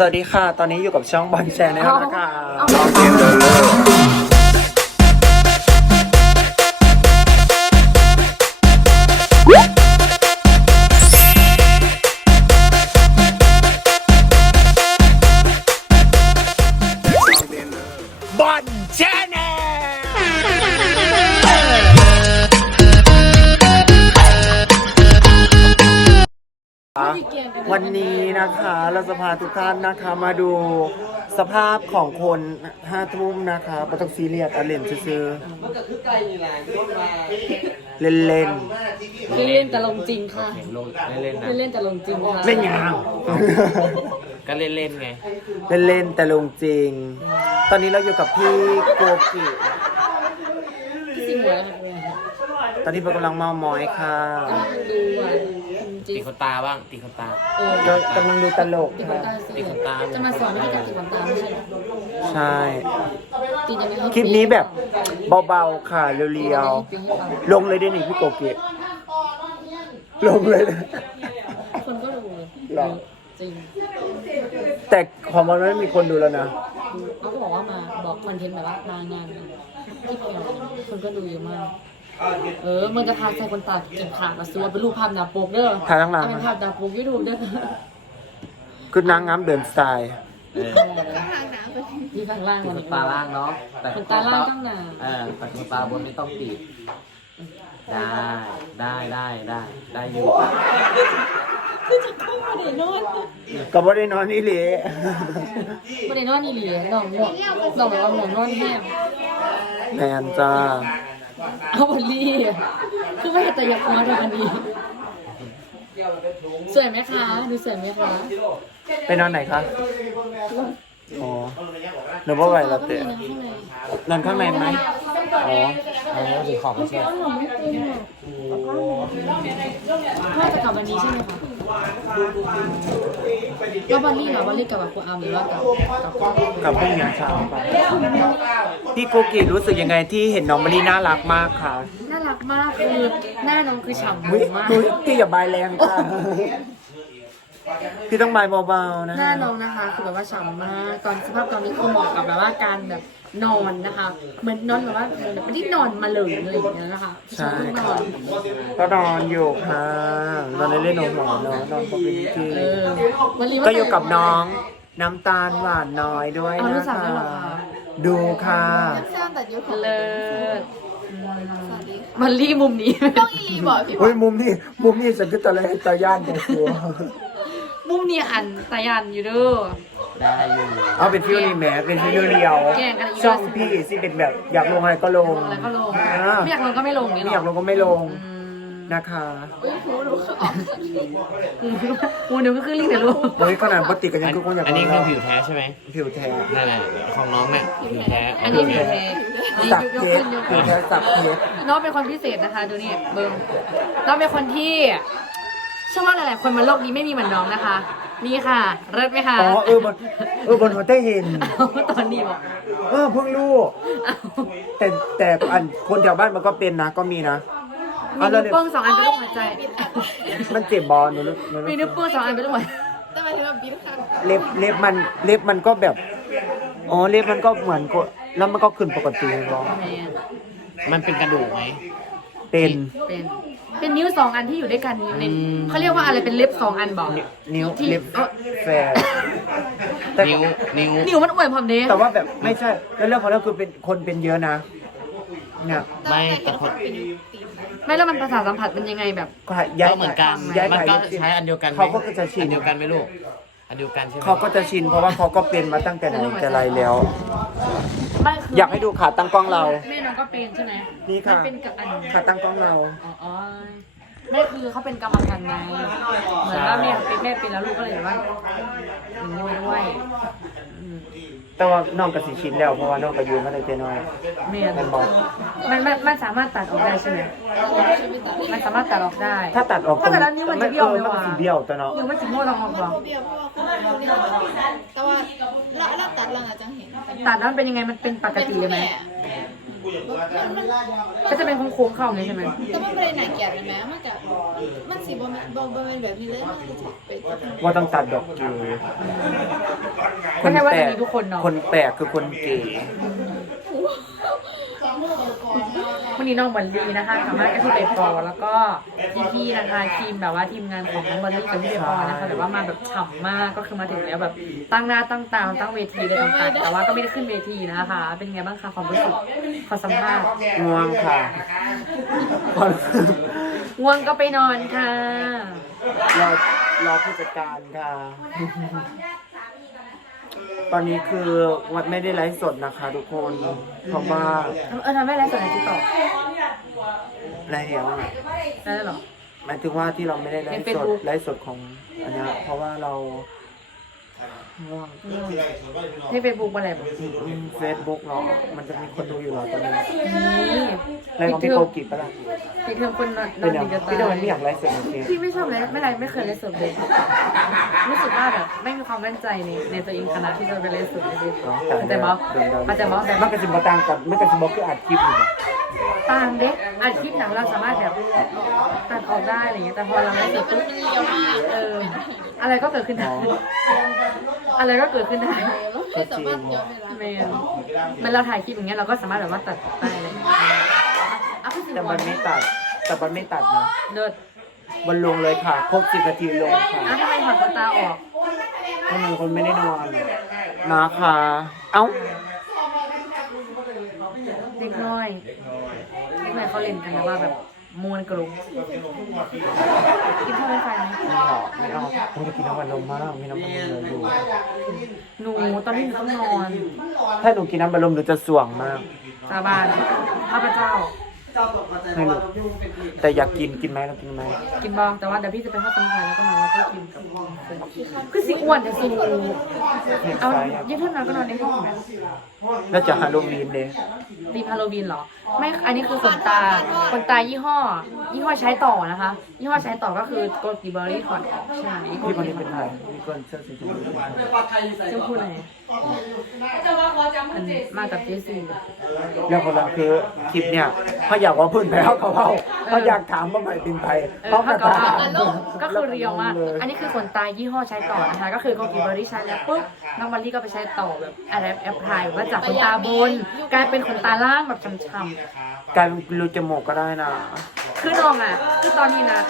สวัสดีค่ะ ตอนนี้อยู่กับช่องบอลแชร์แนลนะคะ วันนี้นะคะเราจะพาทุกท่านนะคะมาดูสภาพของคนห้าทุ่มนะคะประต้องซีเรียสอะเล่นซื้อๆเล่นเล่นไม่เล่นแต่ลงจริงค่ะลงเล่นๆนะไม่เล่นแต่ลงจริงค่ะ ๆเล่นยาวก็เล่นๆไง เล่นเล่นๆแต่ลงจริง ตอนนี้เราอยู่กับพี่โกกิพี่สิงห์หัวค่ะตอนนี้เรากำลังเมามอยค่ะกำลังดูอะ จริตีงคนตาบ้างตีคนตาเออ ก็กำลังดูตลกตีขนค่ะตาสิตีขนตาจะมาสอนวิธีการตีขนตาไม่ใช่เหรอใช่ ตียังไงให้คลิปนี้แบบเบาๆค่ะเรียวตีให้ฟังๆลงเลยได้หนิพี่โกกิลงเลยนะ คนก็ดูหรอ จริงแต่ของมันไม่มีคนดูแล้วนะดูเขาก็บอกว่ามาบอกคอนเทนต์แบบว่ามางานที่เพียวคนก็ดูเยอะมาก เออมันจะพาใส่คนตาเก็บขาดมาซัวเป็นรูปภาพหนาปกเด้อถ่ายข้างหลังเอาเป็นภาพหนาปกยูทูบเด้อคือนางงามเดินสไตล์เออที่ข้างล่างตีมันคนตาล่างเนาะแต่ขนตาล่างต้องหนาเออแต่คนตาบนไม่ต้องตีบได้ได้ได้ได้ได้อยู่คือจะเข้ามาในนอนก็บ่ได้นอนนี่เลยมาในนอนอีหลีน้องง่วงน้องแบบว่าหมอนนอนแห้งแมนจ้า เอาบอลลี่ คือไม่เห็นแต่อยากมาดูอันนี้สวยไหมคะ ดูสวยไหมคะ ไปนอนไหนคะ อ๋อหรือว่าไหวแล้วเตะก็มีนะข้างในนอนข้างในไหมอ๋อเอาแล้วถือของมาเชื่ออ้าวหนูไม่เต็มอะว่าจะกลับวันนี้ใช่ไหมคะแล้วบอลลี่เหรอบอลลี่กลับกับครูอาร์มหรือว่ากับกับกับพรุ่งนี้เช้าไปพี่โกกิรู้สึกยังไงที่เห็นน้องมารีน่ารักมากค่ะ น่ารักมากคือหน้าน้องคือฉ่ำอุ๊ยมากอุ๊ยพี่อย่าบายแรงค่ะ พี่ต้องบายเบาๆนะหน้าน้องนะคะคือแบบว่าฉ่ำมากตอนสภาพตอนนี้คือเหมาะกับแบบว่าการแบบนอนนะคะเหมือนนอนแบบว่าเหมือนแบบไม่ได้นอนมาเลยอะไรอย่างเงี้ยนะคะใช่นอนก็นอนอยู่ค่ะนอนในเล่นนอนหมอนเนาะนอนปกติที่เออวันนี้ก็อยู่กับน้องน้ำตาลหวานน้อยด้วยเอารู้นะจักคะด้วยเหรอคะดูค่ะสร้างแต่ยุคของเลิศสวัสดีค่ะมันรีมุมนี้ ต้องอีบอกพี่บเฮ้อยมุมนี่มุมนี่ฉันก็ตะเลยตะย่านแต่ตัว มุมนี้อันตายันอยู่เด้อ ได้อยู่เอาเป็นฟิวนี่แหมเป็นฟิวเรียวแกล้งกันอีก ช่องพี่สิเป็นแบบอยากลงอะไรก็ลงอะไรก็ลง อ่าไม่อยากลงก็ไม่ลงนี่หรไม่อยากลงก็ไม่ลงอืมนะคะอุ้ยหูหนูคือออกหูหนูก็คือลิงแต่ลูกเฮ้ยขนาดปกติกันยังคือคนอยากลงอันนี้คือผิวแท้ใช่ไหมผิวแท้นั่นแหละของน้องเนี่ยผิวแท้อันนี้ผิวแทนสักยกเพขึ้ชนรยกผิขึ้วนแท้สักเพชรน้องเป็นคนพิเศษนะคะ ดูนี่เบิ้งน้องเป็นคนที่ เชื่อว่าหลายๆคนบนโลกนี้ไม่มีเหมือนน้องนะคะ นี่ค่ะเลิศไหมคะอ๋อเออบนเออบนหัวใต้เห็นเอาตอนนี้บอกเออเพิ่งรู้เอาแต่แต่อันคนแถวบ้านมันก็เป็นนะก็มีนะมีอะแล้วนิ้วเนี่ยโป้งสองอันเป็นรูปหัวใจ มันเจ็บบอลหนูรู้หนูมีรู้นิ้วโป้งสองอันเป็นรูปหัวใจแต่หมายถึงว่าบินค่ะเล็บเล็บมันเล็บมันก็แบบอ๋อเล็บมันก็เหมือนก็แล้วมันก็ขึ้นปกติหรอแม่มันเป็นกระดูกไหมเป็นเป็น เป็นนิ้วสองอันที่อยู่ด้วยกันในอืมเขาเรียกว่าอะไรเป็นเล็บสองอันบอกนิ้วที่เล็บเอ้อแฟร์แต่นิ้วนิ้วนิ้วมันอวยพร้อมเด้แต่ว่าแบบไม่ใช่ แล้วเรื่องของเรื่องคือเป็นคนเป็นเยอะนะเนี่ยไม่แต่คนไม่แล้วมันภาษาทสัมผัสมันยังไงแบบก็ย้ายก็เหมือนกันย้ายมันถ่ายก็รูปใช้อันเดียวกันไหมเขาก็จะชินอันเดียวกันไหมลูกอันเดียวกันใช่ไหมเขาก็จะชินเพราะว่าเขาก็เป็นมาตั้งแต่ไหนแต่ไรแล้ว ไม่คื ออยากให้ดูขาตั้งกล้องเรา แม่น้องก็เป็นใช่ไหมนี่ค่ะมันเป็นกับอันขาตั้งกล้องเรา อ๋ออ๋อแม่คือเขาเป็นกรรมพันธุ์ไงเหมือนว่าแม่เป็นแม่เป็นแล้วลูกก็เลยแบบว่าอย่างนี้มาด้วยอืมแต่ว่าน้องกับสีชินแล้วเพราะว่าน้องก็อยืนมาตั้งแต่น้อยแม่มันบอก มันมันมันสามารถตัดออกได้ใช่ไหมมันสามารถตัดออกได้ถ้าตัดออกถ้าเกิดแล้วนิ้วมันจะเบี้ยวไหมออมันวะก็สิเบี้ยวแต่เนาะนิ้วมันจะโม่เราออกมับนอกโมเบียเพราะว่าคุณเราเนี่ยแต่ว่าเราเราตั ดเราอาจจะเห็นตัดแล้วมันเป็นยังไงมันเป็นปกติเลยไหมมันก็จะเป็นโค้งๆเข้าไงใช่ไหมแต่มันไม่ได้หนักแก่เลยนะมันกับมันสีบอมบอมเป็นแบบนี้เลยมันจะไปว่าต้องตัดดอกจูไม่ใช่ว่าจะมีทุกคนเนาะคนแปลกคือคนเก๋ วันนี้น้องบอลลีนะคะสามารถก็ที่ไปปอแล้วก็พี่ๆนะคะทีมแบบว่าทีมงานของน้องบอลลีกับพี่ไปปอนะคะแบบว่ามาแบบฉ่ำมากก็คือมาถึงแล้วแบบตั้งหน้าตั้งตาตั้งเวทีเลยต่างๆแต่ว่าก็ไม่ได้ขึ้นเวทีนะคะ เป็นไงบ้างคะความรู้สึกขอสัมภาษณ์ง่วงค่ะง่วงก็ไปนอนค่ะรอรอผู้จัดการค่ะ ตอนนี้คือวัดไม่ได้ไลฟ์สดนะคะ ทุกคน เพราะว่าเออทำไม่ไรสดในติ๊กต็อกไลฟ์เดียวอะได้หรอ หมายถึงว่าที่เราไม่ได้ไลฟ์ในสด Facebook ไลฟ์สดของอันเนี้ยเพราะว่าเรา ง่วงให้เฟซบุ๊กอะไรบ้างเฟซบุ๊กเนาะมันจะมีคนดูอยู่เหรอตอนนี้นี่ไลฟ์ของพี่โกกิปะล่ะปิดเทอมคนนอนนเป็อนนอย่างดีจะตาพี่โดนไม่อยากยไลฟ์สดโอเคพี่ไม่ชอบเลยไม่ไรไม่เคยเล่นสดเลยรู้สึกว่าแบบไม่มีความมั่นใจในในตัวเองขนาดที่จะไปเล่นสดเลยเข้าใจมั้ยเข้าใจมั้ยแบบมันกระสิบต่างกันมันกระสิบบอกคืออัดคลิปอยู่นะต่างเด็กอาชีพหนังเราสามารถแบบตัดออกได้อะไรเงี้ยแต่พอเราเล่นสดปุ๊บเอออะไรก็เกิดขึ้นได้ อะไรก็เกิดขึ้นได้ไม่สามารถย้อนเวลาเมนมันเราถ่ายคลิปอย่างเงี้ยเราก็สามารถแบบว่าตัดได้อะไรอย่างเงี้ยอะพี่สิแต่มันไม่ตัด แต่มันไม่ตัดนะเดินมันลงเลยค่ะ ครบสิบนาทีลงค่ะอะทำไมถอดขนตาออกเพราะมันคนไม่ได้นอนนะคะเอ้าเด็กน้อยเด็กน้อยเขาเล่นกันนะว่าแบบ มูนกรุงกินข้าวไม่ไฟไหมไม่หรอกไม่เอาผมจะกินน้ำมันลมมากมีน้ำมันลมเหลยอยู่หนูตอนนี้หนูต้องนอน ถ้าหนูกินน้ำมันลมหนูจะสว่างมากสาบานข้าพเจ้า ให้หนูแต่อยากกินกินไหมเรากินไหมกินบ้างแต่ว่าเดี๋ยวพี่จะไปเข้าตรงไทยแล้วก็มาแล้วก็กินกับคือสิอ้วนแต่สูเห็นเอาไซส์อะยิ่งท่านนอนก็นอนในห้องแบบแล้วจะฮาโลวีนเด้ตีฮาโลวีนเหรอ ไม่อันนี้คือขนตาขนตายี่ห้อ ยี่ห้อใช้ต่อนะคะ ยี่ห้อใช้ต่อก็คือโกกิเบอรี่ถอดออกใช่ไหมพี่คนนี้เป็นใครพี่คนเสื้อสีชมพูเป็นใครจะพูดอะไรอัน มากับเจสี่เรื่องของเราคือคลิปเนี่ยเขาอยากว่าพื้นแพ้เขาเขาเขาอยากถามว่าใหม่เป็นใครเออเขาเขาก็ก็ถามก็คือเรียวมากอันนี้คือขนตายี่ห้อใช้ต่อนะคะ ก็คือโกกิเบอรี่ใช้แล้วปุ๊บน้องวันลี่ก็ไปใช้ต่อแบบอะไรแอปพลายว่าจากขนตาบน กลายเป็นขนตาล่างแบบช้ำๆการรูจมูกก็ได้นะ คือน้องอะ คือตอนนี้นะ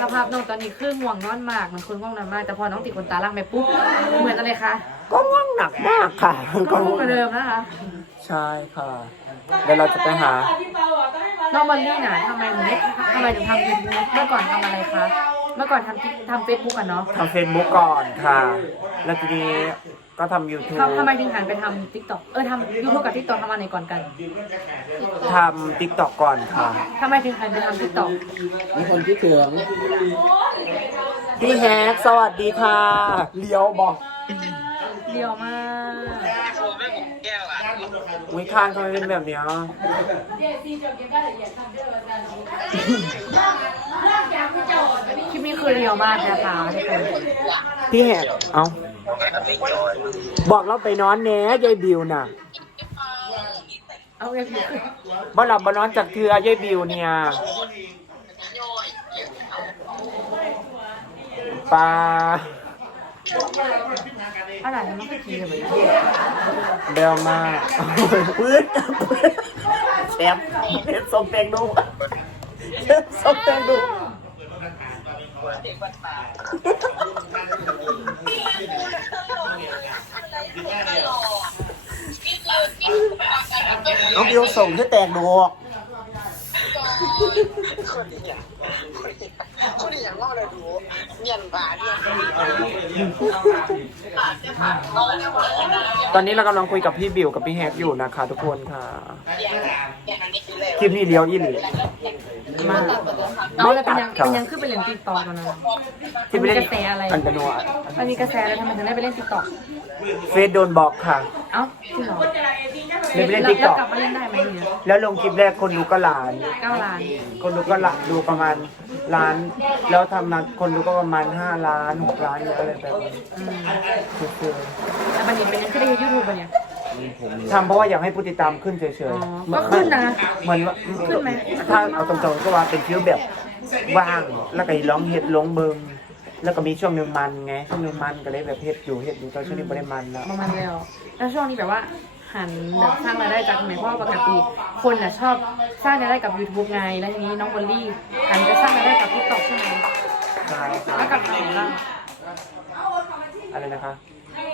สภาพน้องตอนนี้คือง่วงนอนมากมันคนง่วงนอนมากแต่พอน้องติดขนตาล่างไปปุ๊บเหมือนอะไรคะ ก็ง่วงหนักมากค่ะก็ง่วงกว่าเดิมนะคะ ใช่ค่ะ เดี๋ยวเราจะไปหา น้องบอลลี่น่ะทำไมถึงไม่ทำไมถึงทำยูทูบเมื่อก่อนทำอะไรคะ เมื่อก่อนทำทำเฟซบุ๊กอะเนาะทำเฟซบุ๊กก่อนค่ะ แล้วทีนี้ก็ทำยูทูบทำทำไมถึงหันไปทำทิกตอกเออทำยูทูบกับทิกตอกทำอันไหนก่อนกันทำติ๊กต็อกก่อนค่ะทำไมถึงหันไปทำทิกตอกมีคนคิดถึงพี่แฮกสวัสดีค่ะ เลี้ยวบอก เดียวมากอุ้ยข้างทำไมเป็นแบบเนี้ยคลิปนี้คือเรียวมากนะคะทุกคนพี่แฮกเอาบอกเราไปนอนแหน่ยายบิวน่ะเอาไงพี่บ่หลับบ่นอนจากเทือยายบิวเนี่ยปลา อะไรมันไม่กินเลยเบลมาปืนแชมป์เห็นสมแตงดูเห็นสมแตงดูน้องบิวส่งที่แตกดูคนอย่างว่าเราดูเมียนบาเนี่ยตอนนี้เรากำลังคุยกับพี่บิวกับพี่แฮกอยู่นะคะ ทุกคนค่ะอย่างนั้นนี่คือเลยคลิปนี้เลี้ยวอีหลีมาเอาแล้วเป็นยังเป็นยังขึ้นไปเล่นติ๊กต็อกกันนะที่ไปเล่นกระแสอะไรอันกระนัวมันมีกระแสอะไรทำไมถึงได้ไปเล่นติ๊กต็อกเฟซโดนบล็อกค่ะเอ้าจริงเหรอเลยไปเล่นแล้ว TikTok กลับมาเล่นได้ไหมเนี่ยแล้วลงคลิปแรกคนดูก็ล้าน เก้าล้าน คนดูก็ละดูประมาณ ล้าน แล้วทำมาคนดูก็ประมาณห้าล้านหกล้านเนี่ยอะไรแบบนี้อืมคือแล้วมันนี่เป็นยังขึ้นได้ยูทูบปะเนี่ยทำเพราะว่าอยากให้ผู้ติดตามขึ้นเฉยอ๋อๆก็ขึ้นนะเหมือนว่าขึ้นไหมถ้าเอาตรงๆก็ว่าเป็นฟิลแบบว่างแล้วก็ร้องเฮ็ดร้องเบิงแล้วก็มีช่วงหนึ่งมันไงช่วงหนึ่งมันก็เลยแบบเฮ็ดอยู่เฮ็ดอยู่ตอนช่วงนี้ไม่ได้มันแล้วประมาณแล้วแล้วช่วงนี้แบบว่า หันแบบสร้างรายได้จากไหนเพราะว่าปกติ คนน่ะชอบสร้างรายได้กับ YouTube ไงแล้วทีนี้น้องบอลลี่หันไปสร้างรายได้กับ TikTok ใช่ไหมใช่ค่ะแล้วกับทางไหนบ้างอะไรนะคะ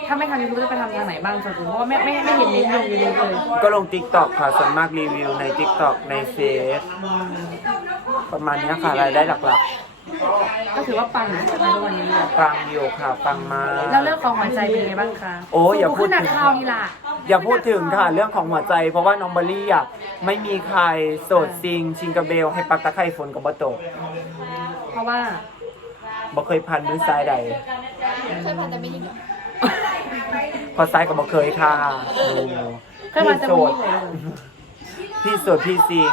ถ้าไม่ทำ YouTube จะไปทำทางไหนบ้างส่วนตัวเพราะว่าไม่ไม่ไม่เห็นเน้นลง YouTube เลยก็ลง t ิ k t o k ค่ะส่วนมากรีวิวใน t ิ k t o k ในเฟซประมาณเนี้ยค่ะรายได้หลัก ก็ถือว่าปังอยู่ใช่ไหมทุกวันนี้ๆฟังอยู่ค่ะฟังมา แล้วเรื่องของหัวใจเป็นไงบ้างคะโอ้อย่าพูดขึ้นหนักถึงข่าวนี่ล่ะอย่าพูดถึงค่ะเรื่องของหัวใจ เพราะว่าน้องเบอลลี่อะไม่มีใครโสดซิง ชิงกระเบล ให้ปักตะไคร่ฝนกับบะตกเพราะว่า บ่เคยพันมือซ้ายใดเคยผ่านแต่ไม่ยิงเหรอพอซ้ายก็บ่เคยค่ะโอ้เคยมาจะโสมีดเลยพี่โสดพี่ซิง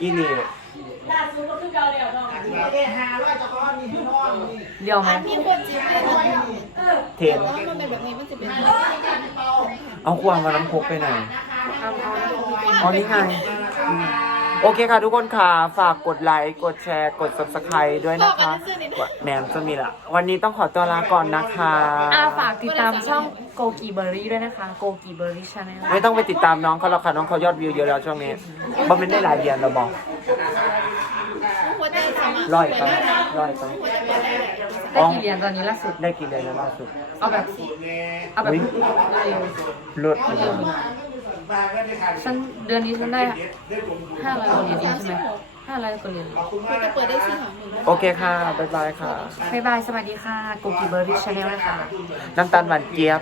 อีนี่ เดียวไหมอันพี่คนจริงเลยนะเทนแต่ว่ามันเป็นแบบนี้มันจะเป็นเอาความมาน้ำพกไปไหนเอาเอาอ๋อนี่ไงอืมโอเคค่ะทุกคนค่ะ ฝากกดไลค์ กดแชร์ กด subscribe ด้วยนะคะแหมจะมีละ วันนี้ต้องขอตัวลาก่อนนะคะ อาฝากติดตามช่องโกกีเบอรี่ด้วยนะคะ โกกีเบอรี่ชาแนลไม่ต้องไปติดตามน้องเขาหรอกค่ะ น้องเขายอดวิวเยอะแล้วช่วงนี้บ่เป็นได้หลายเดือนเราบอกหั วใจสามารถร้อยไปร้อยไปได้กี่เหรียญตอนนี้ล่าสุด ได้กี่เดือนแล้วล่าสุดเอาแบบ เอาแบบอุ๊ยเร็วเลิศๆเร็วๆฉันเดือนนี้ฉันได้ห้าร้อยกว่าเหรียญเองใช่ไหมห้าร้อยกว่าเหรียญมันจะเปิดได้สี่หางหนึ่งโอเคค่ะ บ๊ายบายค่ะ บ๊ายบาย สวัสดีค่ะโกกีเบอรี่ชาแนลนะคะ น้ำตาลหวานเจี๊ยบ